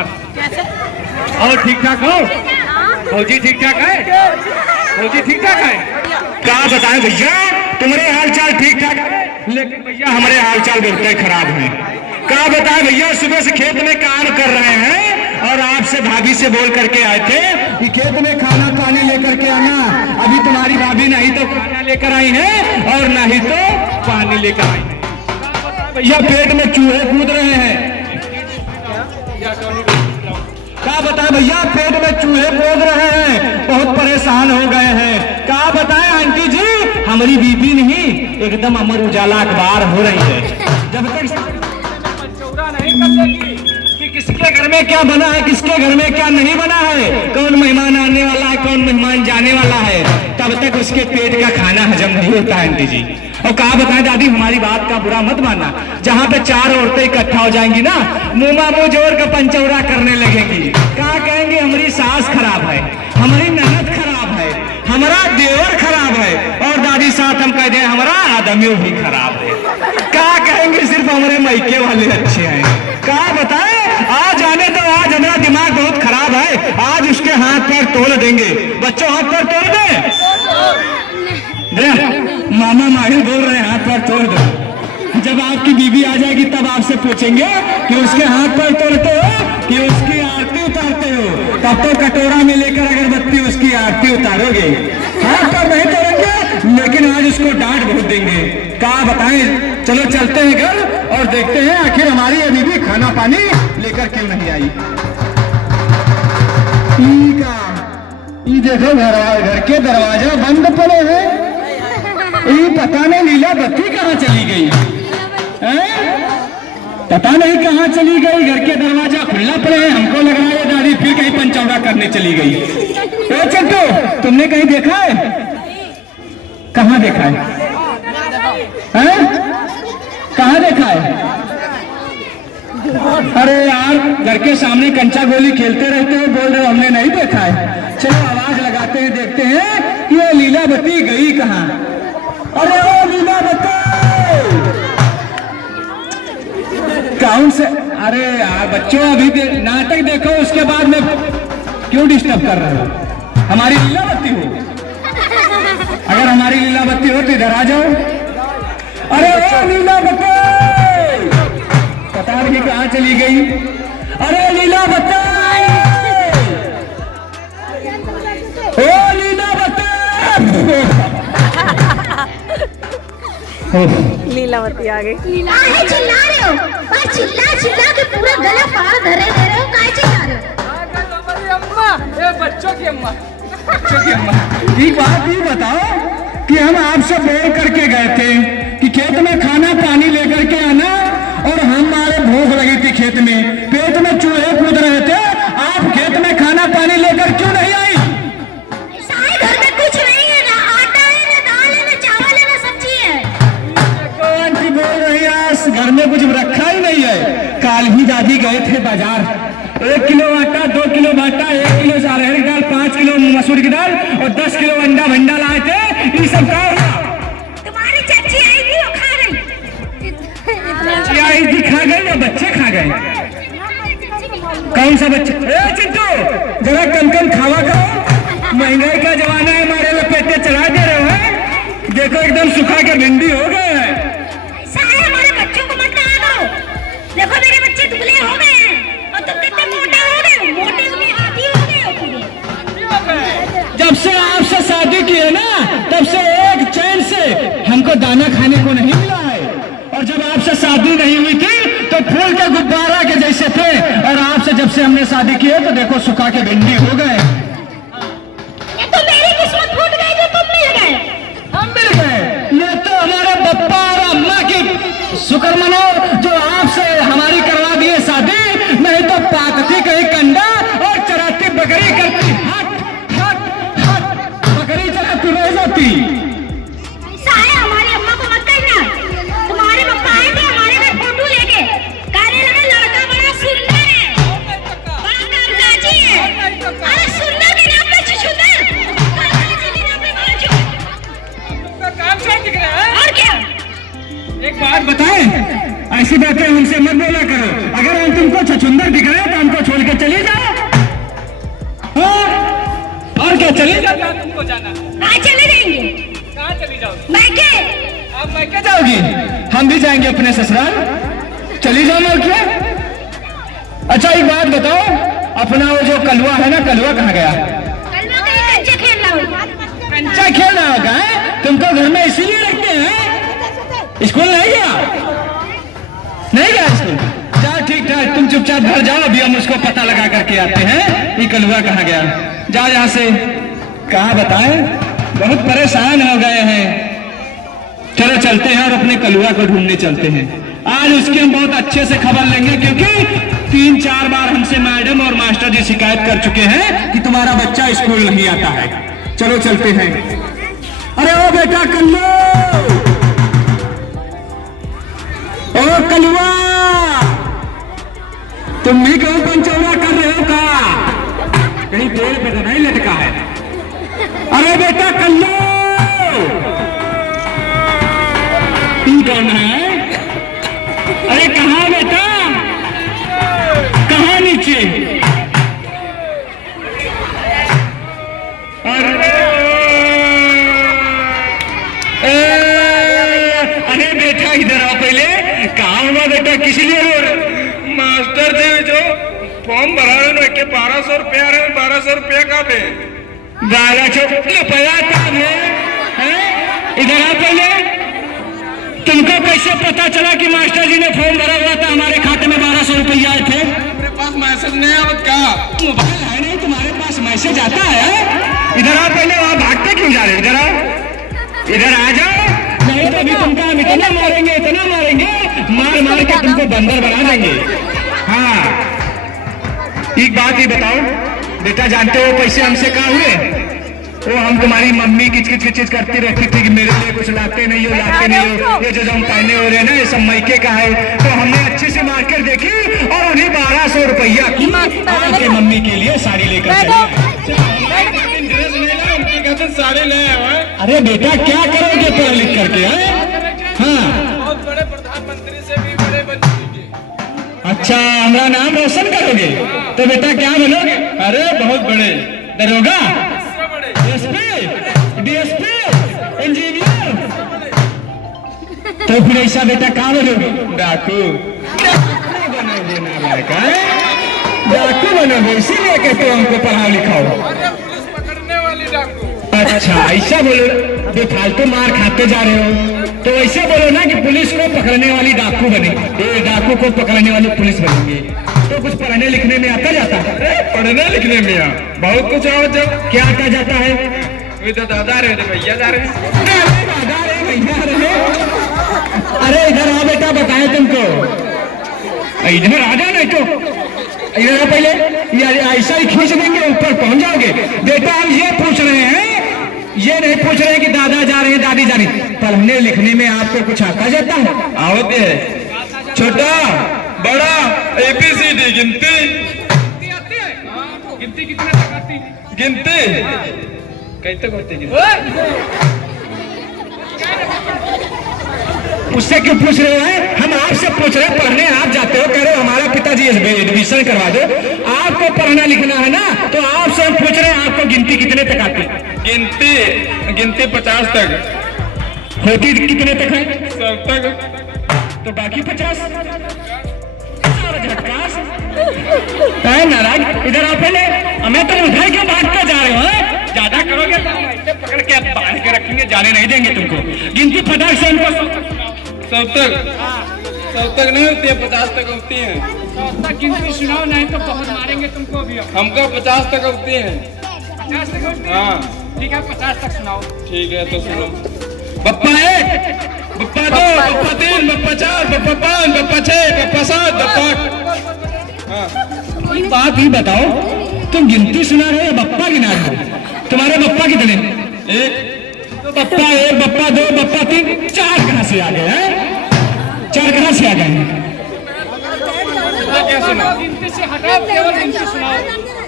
नमस्कार। और ठीक ठाक हो? फौजी ठीक ठाक है? फौजी ठीक ठाक है? क्या बताएं भैया, तुम्हारे हाल चाल ठीक ठाक है, लेकिन भैया हमारे हाल चाल बहुत खराब है। क्या बताएं भैया, सुबह से खेत में काम कर रहे हैं और आपसे भाभी से बोल करके आए थे कि खेत में खाना पानी लेकर के आना। अभी तुम्हारी भाभी नहीं तो खाना लेकर आई है और नहीं तो पानी लेकर आई है। भैया पेट में चूहे कूद रहे हैं। क्या बताएं भैया, पेट में चूहे कूद रहे हैं, बहुत परेशान हो गए हैं। क्या बताएं आंटी जी, हमारी बीबी नहीं एकदम अमर उजाला अखबार हो रही है। जब तक नहीं कर लेगी कि किसके घर में क्या बना है, किसके घर में क्या नहीं बना है, कौन मेहमान आने वाला है, कौन मेहमान जाने वाला है, तब तक उसके पेट का खाना हजम नहीं होता है आंटी जी। और कहा बताएं दादी, हमारी बात का बुरा मत मानना, जहाँ पे चार औरतें इकट्ठा हो जाएंगी ना, मुंह जोड़ का पंचौड़ा करने लगेंगी। क्या कहेंगे, हमारी सास खराब है, हमारी ननद खराब है, हमारा देवर खराब है, और दादी साथ हम कह दें हमारा आदमी भी खराब है। क्या कहेंगे, सिर्फ हमारे मायके वाले अच्छे हैं। क्या बताएं, आज आने तो आज हमारा दिमाग बहुत खराब है, आज उसके हाथ पैर तोड़ देंगे। बच्चों हाथ पैर तोड़ दे, मामा माहिर बोल रहे हैं हाथ पैर तोड़ दो। जब आपकी बीवी आ जाएगी तब आपसे पूछेंगे कि उसके हाथ पैर तोड़ते हो कि उसकी आरती उतारते हो, तब तो कटोरा में लेकर अगरबत्ती उसकी आरती उतारोगे। हाथ पैर नहीं तोड़ेंगे, लेकिन आज उसको डांट बहुत देंगे। क्या बताएं, चलो चलते हैं घर और देखते हैं आखिर हमारी अभी भी खाना पानी लेकर क्यों नहीं आई। ये देखो घर के दरवाजा बंद पड़े हैं, ये पता नहीं लीला बत्ती कहाँ चली गई है? पता नहीं कहाँ चली गई, घर के दरवाजा खुला पड़े हैं, हमको लग रहा है दादी फिर कहीं पंचौड़ा करने चली गई। ए चिंटू, तुमने कहीं देखा है? कहाँ देखा है? कहाँ देखा है? अरे यार, घर के सामने कंचा गोली खेलते रहते हो, बोल रहे हो हमने नहीं देखा है। चलो आवाज लगाते हैं, देखते हैं कि ये लीलावती गई कहाँ। अरे ओ लीलावती, कौन से? अरे यार बच्चों, अभी नाटक देखो, उसके बाद में क्यों डिस्टर्ब कर रहे हो? हमारी लीलावती हो, अगर हमारी लीलावती हो तो इधर आ जाओ। अरे ओ लीलावती, पता नहीं कहाँ चली गई। अरे लीलावती, ओ लीलावती, लीलावती आ गई। काहे चिल्ला रहे हो? बस चिल्ला चिल्ला के पूरा गला फाड़ धरे दे रहे हो, काहे चिल्ला रहे हो? हमारी अम्मा, ये बच्चों की अम्मा, बच्चों की अम्मा। एक बात ये बताओ कि हम आपसे बोल करके गए थे कि खेत में खाना पानी लेकर के आना, और हमारे भूख लगी थी, खेत में पेट में चूहे कूद रहे थे, आप खेत में खाना पानी लेकर क्यों नहीं आई? घर में कुछ नहीं है, ना आटा है, ना दाल है, ना चावल है, ना सब्जी है। आंटी बोल रही है घर में कुछ रखा ही नहीं है। काल ही दादी गए थे बाजार, 1 किलो आटा, 2 किलो आटा, 1 किलो अरहर की दाल, 5 किलो मसूर की दाल और 10 किलो अंडा भंडा लाए थे। ये सब क्या हुआ? तुम्हारी चाची आई थी, वो खा गई। चाची आई थी, खा गई या बच्चे खा गए? कौन सा बच्चे? चिंटू, जरा कम कम खावा करो, महंगाई का जमाना है, हमारे लपेटे चढ़ा दे रहे हो। देखो एकदम सुखा के भिंडी हो गए हैं। हमारे बच्चों को मत कहा करो, देखो मेरे बच्चे दुबले हो गए हैं और तुम कितने मोटे हो गए, मोटे में आधी हो गए हो पूरे। जब से आपसे शादी की है ना, तब से एक चैन से हमको दाना खाने को नहीं मिला है। और जब आपसे शादी नहीं हुई थी तो फूल के गुब्बारा के जैसे थे, और आपसे जब से हमने शादी की है तो देखो सुखा के भिंडी हो गए। ये तो मेरी किस्मत फूट गई जो तुम मिल गए। हम मिल गए, ये तो हमारे पप्पा और अम्मा की शुक्र मनो जो आपसे हमारी करवा दिए शादी, नहीं तो पाकती कहीं कंडा और चराती बकरी करती हट हट हट, बकरी चराती रह जाती। ऐसा है, हमारी अम्मा को मत कहना। तुम्हारे पापा आए थे हमारे में फोटो लेके, कहने लगे लड़का बड़ा सुंदर है, बड़ा कामकाजी है। अरे के चले जाओ। हाँ? और क्या चले जाओ? तुमको जाना? हाँ चले जाएंगे। कहाँ चली जाओ? मैके। आप मैके जाओगी? हम भी जाएंगे अपने ससुराल। चली जाओ और क्या? अच्छा एक बात बताओ, अपना वो जो कलवा है ना, कलवा कहाँ गया? कलवा कहीं कंचे खेल रहा हूँ। कंचा खेल रहा होगा है? तुमको घर में इसीलिए रखते हैं? स्कूल नहीं गया? नहीं गया स्कूल? जाओ ठीक ठाक, तुम चुपचाप घर जाओ, अभी हम उसको पता लगा करके आते हैं ये कलवा कहाँ गया। जाओ यहाँ से। कहाँ बताएं, बहुत परेशान हो गए हैं। चलो चलते हैं और अपने कलवा को ढूंढने चलते हैं। आज उसकी हम बहुत अच्छे से खबर लेंगे, क्योंकि 3-4 बार हमसे मैडम और मास्टर जी शिकायत कर चुके हैं कि तुम्हारा बच्चा स्कूल नहीं आता है। चलो चलते हैं। अरे ओ बेटा कल्लू, ओ कलवा, तुम भी कौन पंचौरा कर रहे हो का? कहीं पेड़ पे तो नहीं लटका है? अरे बेटा कल्लू, तुम कौन है? अरे कहाँ बेटा, कहाँ नीचे? अरे बेटा इधर आओ पहले। कहाँ हुआ बेटा, किस लिए रो रहे? मास्टर जी जो फॉर्म भरा रहे के 1200 रुपया रहे, 1200 रुपया का दे 1200 रुपया का दे? इधर आओ पहले। तुमको कैसे पता चला कि मास्टर जी ने फॉर्म भरा हुआ था, हमारे खाते में 1200 रुपया आए थे? मेरे पास मैसेज नहीं आया क्या? मोबाइल है नहीं तुम्हारे पास, मैसेज आता है? इधर आओ पहले। वहां भागते क्यों जा रहे हो? इधर आओ, इधर आ जाओ, नहीं तो अभी तुमको हम इतना मारेंगे, इतना मारेंगे, मार मार के तुमको बंदर बना देंगे। हाँ एक बात ही बताओ बेटा, जानते हो पैसे हमसे कहाँ हुए? वो हम तुम्हारी मम्मी किच किच करती रहती थी कि मेरे लिए कुछ लाते नहीं हो, लाते नहीं हो। ये जो हम पहने हो रहे ना, ये सब मायके का है। तो हमने अच्छे से मार्केट देखी और उन्हें 1200 रुपया की आपके मम्मी के लिए साड़ी लेकर चली। ड्रेस नहीं ला, उनके कहते साड़ी ले आए। अरे बेटा क्या करोगे पढ़ लिख करके? हाँ बहुत बड़े प्रधानमंत्री से भी बड़े बन जाएंगे। अच्छा, हमारा नाम रोशन करोगे? तो बेटा क्या बनोगे? अरे बहुत बड़े, दरोगा, एसपी, डीएसपी, इंजीनियर। तो फिर ऐसा बेटा कहाँ बनोगे? डाकू। बनोगे नालायक, डाकू बनोगे, इसीलिए कहते हो हमको पढ़ाओ लिखाओ। पुलिस पकड़ने वाली डाकू। अच्छा ऐसा बोलो, बेफालतू मार खाते जा रहे हो तो ऐसे बोलो ना कि पुलिस को पकड़ने वाली डाकू बने, ये डाकू को पकड़ने वाली पुलिस बनेंगे। तो कुछ पढ़ने लिखने में आता जाता है? पढ़ने लिखने में बहुत कुछ और। जब क्या आता जाता है? वे तो दादा रहे भैया जा रहे। दादा रहे भैया रहे। अरे इधर आओ बेटा, बताए तुमको। इधर आ जाओ, नहीं तो इधर आओ पहले। ऐसा ही खींच देंगे, ऊपर पहुंच जाओगे। बेटा हम ये पूछ रहे हैं, ये नहीं पूछ रहे हैं कि दादा जा रहे हैं, दादी जा रही। पढ़ने लिखने में आपको कुछ आता जाता है? आवते है, छोटा बड़ा ABCD गिनती। गिनती कितने तक आती है? गिनती कैसे करती गिनती? उससे क्यों पूछ रहे हैं? हम आपसे पूछ रहे हैं, पढ़ने आप जाते हो, कह रहे हो हमारा पिताजी एडमिशन करवा दो। आपको पढ़ना लिखना है ना, तो आपसे हम पूछ रहे हैं आपको गिनती कितने तक आती है? गिनती 50 तक। होती कितने तक है? 100 तक। तो बाकी 50 झटकास नाराज। इधर आप पहले, हमें तो उधर क्यों भागते जा रहे हो? ज्यादा करोगे तो हम ऐसे पकड़ के बांध के रखेंगे, जाने नहीं देंगे तुमको। गिनती 50 से हमको 100 तक नहीं होती है, 50 तक होती है। 100 तक गिनती सुनाओ, नहीं तो बहुत मारेंगे तुमको भी। हमको 50 तक होती है। 50 तक होती है? हाँ ठीक है, 50 तक सुनाओ। ठीक है तो सुनो। बप्पा 1, बप्पा 2, बप्पा 3, बप्पा 4, बप्पा 5, बप्पा 6, बप्पा 7, बप्पा। कोई बात ही बताओ, तुम गिनती सुना रहे हो या बप्पा गिना रहे हो? तुम्हारे बप्पा कितने? 1। तो बप्पा 1, बप्पा 2, बप्पा 3, 4 कहां से आ गए हैं? 4 कहां से आ गए हैं? क्या सुना? गिनती से हटाओ, केवल गिनती सुनाओ।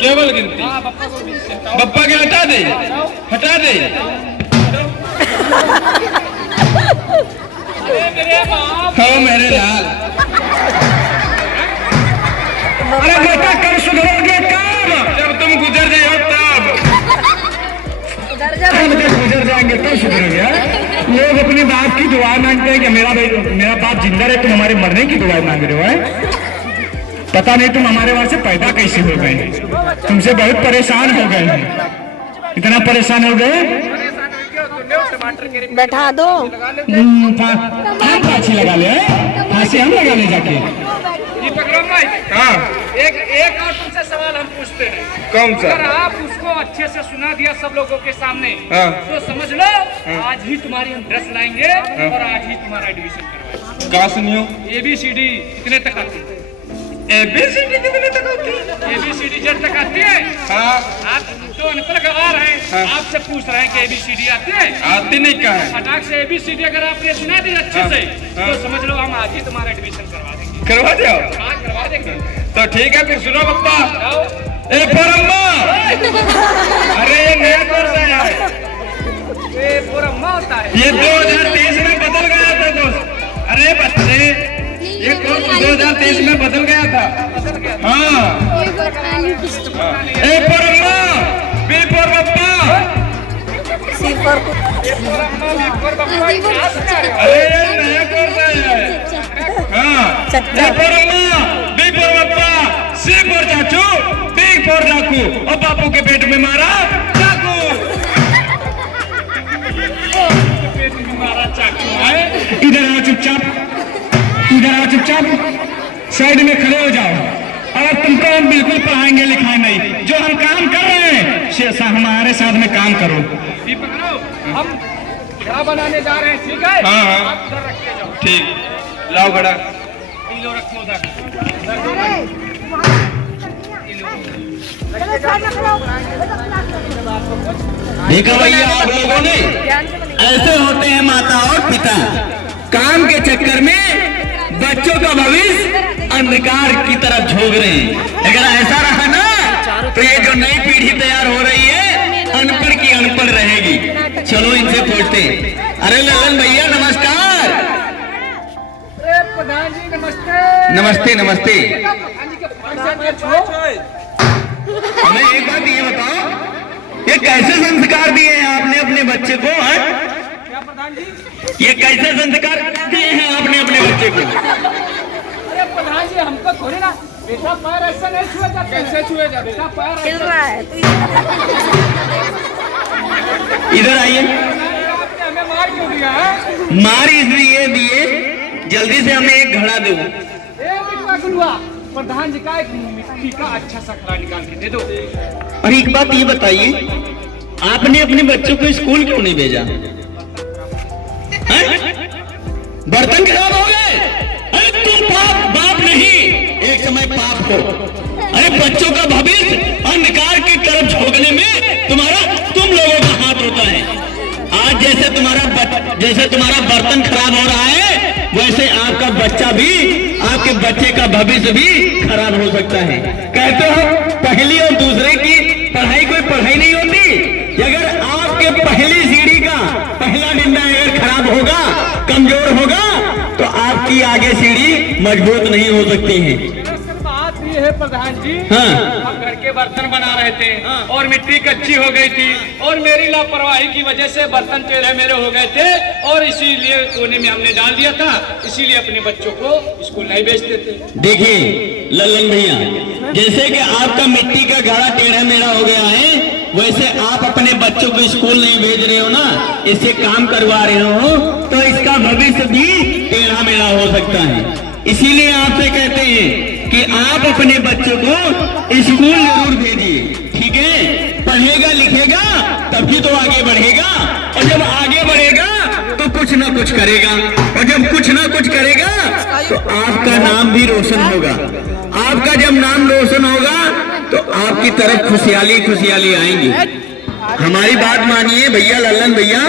केवल गिनती। हाँ, बप्पा को गिनती से हटाओ। बप्पा के हटा दे, हटा दे। अरे मेरे बाप, हो मेरे लाल। अरे बेटा कब सुधरोगे, कब? जब तुम गुजर जाओ तब। अरे बेटा गुजर जाएंगे तो सुधरोगे। हाँ? लोग अपने बाप की दुआ मांगते हैं कि मेरा बाप जिंदा रहे, तुम हमारे मरने की दुआ मांग रहे हो। है पता नहीं तुम हमारे वहां से पैदा कैसे हो गए हैं, तुमसे बहुत परेशान हो गए हैं, इतना परेशान हो गए। बैठा दो। हम फांसी लगा ले, फांसी हम लगा ले जाके। दीपक राम भाई, हाँ एक और तुमसे सवाल हम पूछते हैं। कौन सा? अगर आप उसको अच्छे से सुना दिया सब लोगों के सामने, हाँ। तो समझ लो आज ही तुम्हारी हम ड्रेस लाएंगे और आज ही तुम्हारा एडमिशन करवाएंगे। कहा सुनियो? ABCD कितने तक आती है? ABCD कितने तक होती है? ABCD जब तक आती है। हाँ आप तो अनपढ़ गवार हैं, हाँ। आपसे पूछ रहे हैं कि ABCD आती है? आती नहीं कहा है। फटाक से ABCD अगर आपने सुना दी अच्छे हाँ। से, हाँ। तो समझ लो हम आज ही तुम्हारा एडमिशन करवा देंगे। करवा दो। हाँ, करवा देंगे। तो ठीक है फिर सुनो पप्पा। आओ। ए परम्मा, अरे ये नया कोर्स है यार, ये पूरा होता है। ये 2023 में बदल गया था दोस्त। अरे बच्चे, ये कोर्स 2023 में बदल गया था। हाँ ए परम्मा, बी फॉर पप्पा। अरे ये नया कोर्स है। हाँ ए परम्मा, बी फॉर पप्पा, सी फॉर चाचू, डी फॉर डाकू, और बापू के पेट में मारा चाकू। पेट में मारा चाकू है। इधर आओ चुपचाप, इधर आओ चुपचाप, साइड में खड़े हो जाओ। और तुमको हम बिल्कुल पढ़ाएंगे लिखाएं नहीं, जो हम काम कर रहे हैं हमारे साथ में काम करो। दीपक राव, हम क्या बनाने जा रहे हैं, ठीक है? हाँ, हाँ। आप उधर रख के जाओ। ठीक, लाओ घड़ा। किलो रखो उधर। देखा भैया, आप लोगों ने ऐसे होते हैं माता और पिता, काम के चक्कर में बच्चों का भविष्य अंधकार की तरफ झोंक रहे हैं। अगर ऐसा रहा ना तो ये जो नई पीढ़ी तैयार हो रही है अनपढ़ की अनपढ़ रहेगी। चलो इनसे पूछते हैं। अरे ललन भैया नमस्कार। प्रधान जी नमस्ते। नमस्ते नमस्ते। प्रधान जी के पास से पूछो। हमें एक बात ये बताओ, ये कैसे संस्कार दिए हैं आपने अपने बच्चे को? है क्या प्रधान जी? ये कैसे संस्कार दिए हैं आपने अपने बच्चे को? अरे प्रधान जी, हमको थोड़ी ना बेटा पैर ऐसे नहीं छुए जाते। कैसे छुए जाते? बेटा पैर चल ऐसे- रहा है इधर आइए। आपने हमें मार क्यों दिया है? मार इसलिए दिए, जल्दी से हमें एक घड़ा दो। ए बिटवा गुलुआ, प्रधान जी का एक मिट्टी का अच्छा सा घड़ा निकाल के दे दो। और एक बात ये बताइए, आपने अपने बच्चों को स्कूल क्यों नहीं भेजा? बर्तन खराब हो गए? अरे तुम बाप नहीं, एक समय पाप हो। अरे बच्चों का भविष्य अंधकार की तरफ झोंकने में तुम लोगों का हाथ होता है। आज जैसे तुम्हारा बर्तन खराब हो रहा है, वैसे आपका बच्चा भी, आपके बच्चे का भविष्य भी खराब हो सकता है। कहते हो पहली और दूसरे की पढ़ाई कोई पढ़ाई नहीं होती। अगर आपके पहली सीढ़ी का पहला डंडा अगर खराब होगा, कमजोर होगा, तो आपकी आगे सीढ़ी मजबूत नहीं हो सकती है। बात ये है प्रधान जी, हाँ। हम घर के बर्तन बना रहे थे और मिट्टी कच्ची हो गई थी और मेरी लापरवाही की वजह से बर्तन टेढ़े मेरे हो गए थे और इसीलिए कोने में हमने डाल दिया था। इसीलिए अपने बच्चों को स्कूल नहीं भेजते थे। देखिए लल्लन भैया, जैसे कि आपका मिट्टी का घड़ा टेढ़ा मेढ़ा हो गया है, वैसे आप अपने बच्चों को स्कूल नहीं भेज रहे हो ना, इससे काम करवा रहे हो, तो इसका भविष्य भी टेढ़ा मेढ़ा हो सकता है। इसीलिए आपसे कहते हैं कि आप अपने बच्चों को स्कूल जरूर भेजिए, ठीक है? पढ़ेगा लिखेगा तभी तो आगे बढ़ेगा, और जब आगे बढ़ेगा तो कुछ ना कुछ करेगा, और जब कुछ ना कुछ करेगा तो आपका नाम भी रोशन होगा। आपका जब नाम रोशन होगा तो आपकी तरफ खुशहाली खुशहाली आएंगी। हमारी बात मानिए भैया, लल्लन भैया,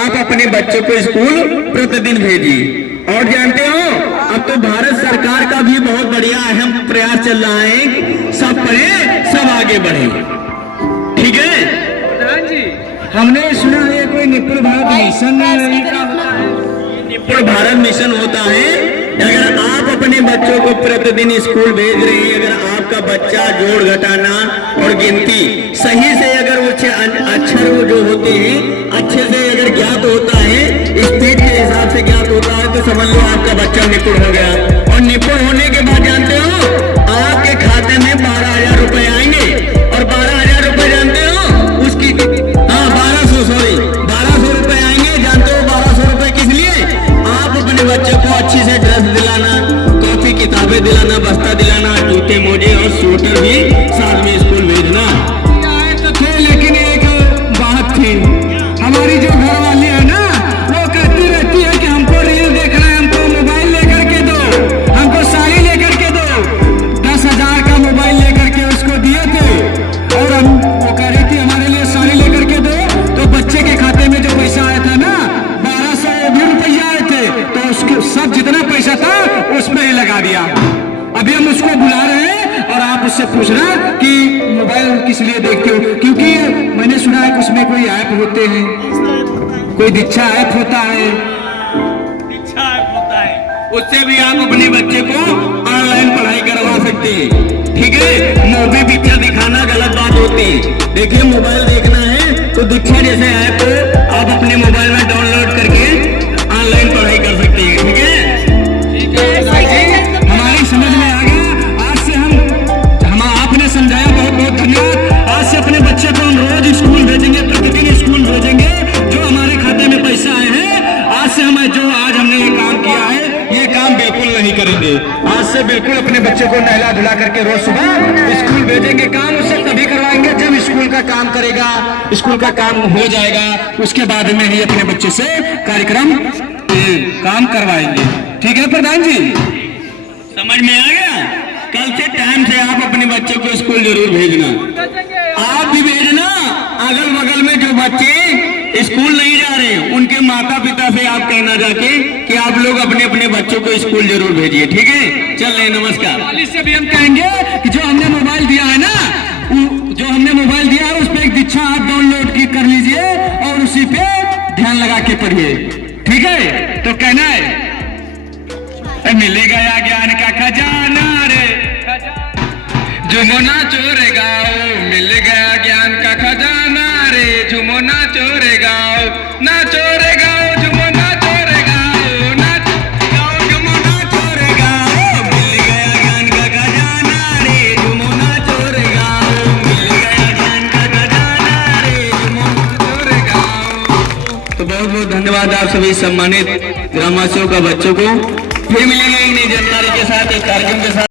आप अपने बच्चों को स्कूल प्रतिदिन भेजिए। और जानते हो, अब तो भारत सरकार का भी बहुत बढ़िया अहम प्रयास चल रहा है, सब पढ़े सब आगे बढ़े, ठीक है? प्रधान जी, हमने सुना है कोई निपुण भारत मिशन, निपुण भारत मिशन होता है। अगर आप अपने बच्चों को प्रतिदिन स्कूल भेज रहे हैं, अगर आपका बच्चा जोड़ घटाना और गिनती सही से अगर वो अक्षर जो होते हैं अच्छे से अगर ज्ञात होता है, स्पीड के हिसाब से ज्ञात होता है, तो समझ लो आपका बच्चा निपुण हो गया। और निपुण होने के बाद जानते हो आपके खाते में 12,000 रुपए आएंगे। और 12,000 रुपए जानते हो उसकी 1200 रुपए आएंगे। जानते हो 1200 रुपए किस लिए? आप अपने बच्चे को अच्छी से ड्रेस दिलाना, कॉपी किताबें दिलाना, बस्ता दिलाना, जूते मोजे और स्वेटर भी साथ में स्कूल भेजना। तो थे, लेकिन एक बात थी, हमारी जो घर वाली है ना, वो कहती रहती है कि हमको रील देखना है, हमको मोबाइल लेकर के दो, हमको साड़ी लेकर के दो। 10,000 का मोबाइल लेकर के उसको दिए थे और हम वो कह रही थी हमारे लिए साड़ी लेकर के दो। तो बच्चे के खाते में जो पैसा आया था ना, 1200 भी रुपया आए थे, तो उसके सब जितना पैसा था उसमें ही लगा दिया। अभी हम उसको बुला रहे हैं और आप उससे पूछ रहे हैं कि मोबाइल किस लिए देखते हो, क्योंकि मैंने सुना है कि उसमें कोई ऐप होते हैं, कोई दीक्षा ऐप होता है, इच्छा होता है, उससे भी आप अपने बच्चे को ऑनलाइन पढ़ाई करवा सकते हैं। ठीक है, मूवी पिक्चर दिखाना गलत बात होती है। देखिए मोबाइल देखना है तो दीक्षा जैसे ऐप आप अपने मोबाइल में डाउनलोड करके ऑनलाइन पढ़ाई कर सकते हैं। ठीक है, हमारी समझ में आ गया। आज से हम आपने समझाया, बहुत बहुत धन्यवाद। आज से अपने बच्चे को हम रोज स्कूल भेजेंगे, प्रतिदिन स्कूल भेजेंगे। जो हमारे खाते में पैसा आए हैं, आज से आज हमने ये काम किया है, ये काम बिल्कुल नहीं करेंगे। आज से बिल्कुल अपने बच्चे को नहला धुला करके रोज सुबह स्कूल भेजेंगे। काम उससे तभी करवाएंगे जब स्कूल का काम करेगा, स्कूल का काम हो जाएगा, उसके बाद में ही अपने बच्चे से कार्यक्रम काम करवाएंगे। ठीक है प्रधान जी, समझ में आ गया? कल से टाइम से आप अपने बच्चे को स्कूल जरूर भेजना। आप भी भेजना। अगल बगल में जो बच्चे स्कूल नहीं जा रहे हैं, उनके माता पिता से आप कहना जाके कि आप लोग अपने अपने बच्चों को स्कूल जरूर भेजिए। ठीक है, चल रहे, नमस्कार। वाली से भी हम कहेंगे कि जो हमने मोबाइल दिया है ना, जो हमने मोबाइल दिया है उस पर एक दीक्षा आप डाउनलोड कर लीजिए और उसी पे ध्यान लगा के पढ़िए। ठीक है, तो कहना है मिल गया ज्ञान का खजाना रे, झूमो नाचो रे गाओ, मिल गया ज्ञान का खजाना रे, झूमो नाचो रे गाओ, नाचो रे गाओ, झूमो नाचो रे गाओ, नाचो गाओ, झूमो नाचो रे गाओ, मिल गया ज्ञान का खजाना रे, झूमो नाचो रे गाओ, मिल गया ज्ञान का खजाना रे, झूमो नाचो रे गाओ। तो बहुत बहुत धन्यवाद आप सभी सम्मानित ग्रामवासियों का बच्चों को। फिर मिलेंगे एक नई जानकारी के साथ, एक कार्यक्रम के साथ।